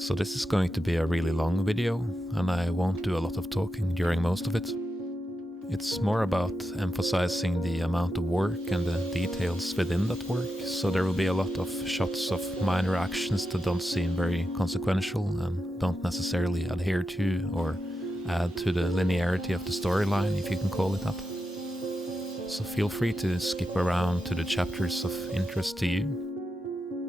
So this is going to be a really long video, and I won't do a lot of talking during most of it. It's more about emphasizing the amount of work and the details within that work, so there will be a lot of shots of minor actions that don't seem very consequential and don't necessarily adhere to or add to the linearity of the storyline, if you can call it that. So feel free to skip around to the chapters of interest to you.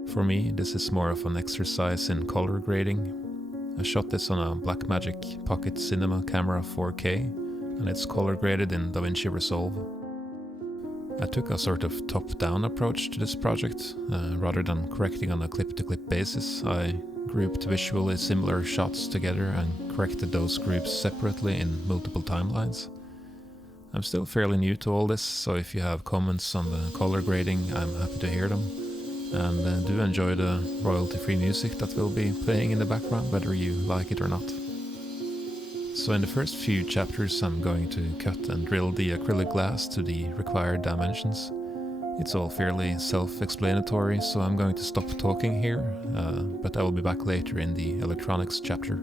For me, this is more of an exercise in color grading. I shot this on a Blackmagic Pocket Cinema Camera 4K, and it's color graded in DaVinci Resolve. I took a sort of top-down approach to this project. Rather than correcting on a clip-to-clip basis, I grouped visually similar shots together and corrected those groups separately in multiple timelines. I'm still fairly new to all this, so if you have comments on the color grading, I'm happy to hear them. And do enjoy the royalty-free music that will be playing in the background, whether you like it or not. So in the first few chapters I'm going to cut and drill the acrylic glass to the required dimensions. It's all fairly self-explanatory, so I'm going to stop talking here, but I will be back later in the electronics chapter.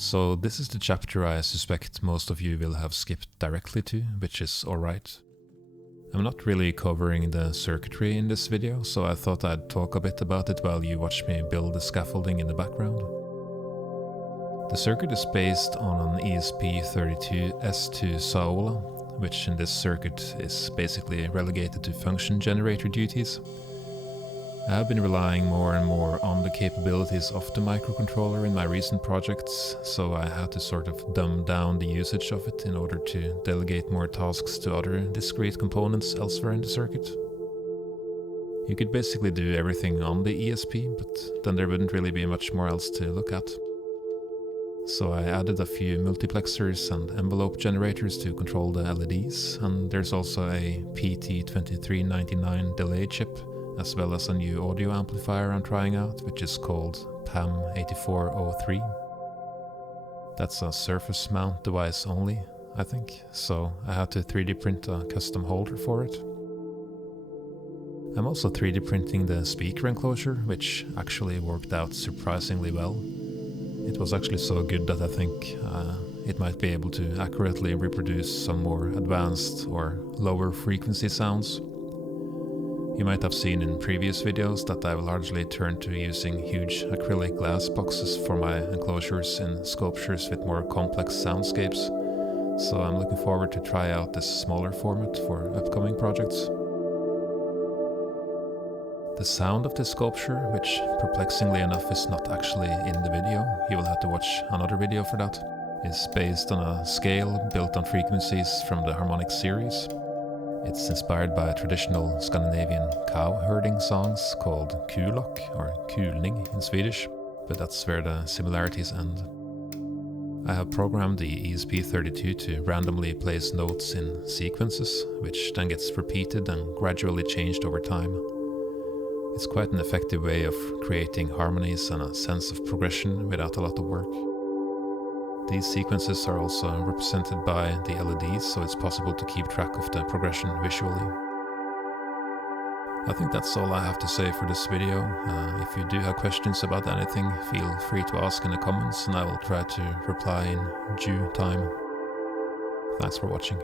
So this is the chapter I suspect most of you will have skipped directly to, which is alright. I'm not really covering the circuitry in this video, so I thought I'd talk a bit about it while you watch me build the scaffolding in the background. The circuit is based on an ESP32S2 Saola, which in this circuit is basically relegated to function generator duties. I have been relying more and more on the capabilities of the microcontroller in my recent projects, so I had to sort of dumb down the usage of it in order to delegate more tasks to other discrete components elsewhere in the circuit. You could basically do everything on the ESP, but then there wouldn't really be much more else to look at. So I added a few multiplexers and envelope generators to control the LEDs, and there's also a PT2399 delay chip, as well as a new audio amplifier I'm trying out, which is called PAM8403. That's a surface mount device only, I think, so I had to 3D print a custom holder for it. I'm also 3D printing the speaker enclosure, which actually worked out surprisingly well. It was actually so good that I think it might be able to accurately reproduce some more advanced or lower frequency sounds. You might have seen in previous videos that I've largely turned to using huge acrylic glass boxes for my enclosures in sculptures with more complex soundscapes, so I'm looking forward to try out this smaller format for upcoming projects. The sound of this sculpture, which perplexingly enough is not actually in the video, you will have to watch another video for that, is based on a scale built on frequencies from the harmonic series. It's inspired by traditional Scandinavian cow herding songs called kulok, or kulning in Swedish, but that's where the similarities end. I have programmed the ESP32 to randomly place notes in sequences, which then gets repeated and gradually changed over time. It's quite an effective way of creating harmonies and a sense of progression without a lot of work. These sequences are also represented by the LEDs, so it's possible to keep track of the progression visually. I think that's all I have to say for this video. If you do have questions about anything, feel free to ask in the comments and I will try to reply in due time. Thanks for watching.